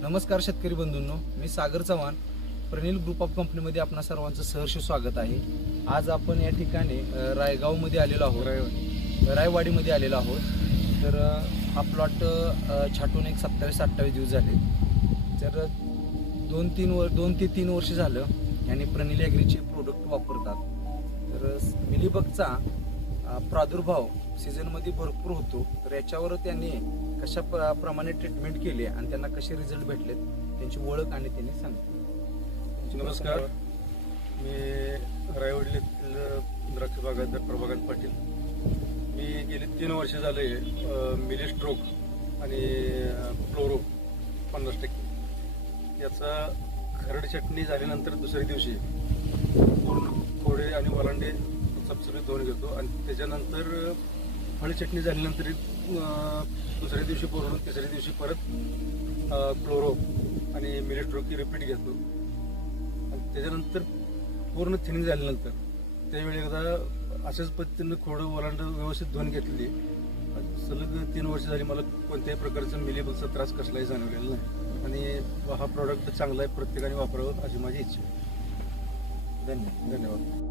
नमस्कार शेतकरी बंधूंनो, मी सागर Chavan Pranil group of कंपनीमध्ये आपणा सर्वांचं सहर्ष स्वागत आहे। आज आपण या ठिकाणी रायगावमध्ये आलेलो आहोत, रायवाडीमध्ये आलेलो आहोत। तर हा प्लॉट छाटून एक 27-28 दिवस झाले। तर 2 ते 3 वर्ष झालं यांनी प्रणील ॲग्रीचे प्रोडक्ट वापरतात। तर मिलीबगचा प्रादुर्भाव सीझनमध्ये भरपूर होतो। तर याच्यावर त्यांनी कशा प्रमाणे ट्रीटमेंट केली आणि त्यांना कसे रिझल्ट भेटलेत त्यांची ओळख आणि त्यांनी सांगितलं। नमस्कार, मी रायवाडीतील द्राक्ष बागायतदार प्रभाकांत पाटील। मी गेली 3 वर्ष झाले मिली स्ट्रोक आणि फ्लोरो 50% याचा खरड चटणी झाल्यानंतर दुसऱ्या दिवशी पूर्ण खोडे आणि वलांडे सबसिडी धुवून घेतो आणि त्याच्यानंतर फळ चटणी झाल्यानंतर दुसऱ्या दिवशी पूर्ण तिसऱ्या दिवशी परत क्लोरो आणि मिली स्ट्रोकची रिपीट घेतो आणि त्याच्यानंतर पूर्ण थिनिंग झाल्यानंतर त्यावेळी एकदा अशाच पद्धतीनं खोडं वलांडं व्यवस्थित धुवून घेतली। सलग 3 वर्ष झाली मला कोणत्याही प्रकारचा मिलीबगचा त्रास कसलाही जाणवलेला नाही आणि हा प्रॉडक्ट चांगला आहे, प्रत्येकाने वापरावं अशी माझी इच्छा आहे। धन्यवाद।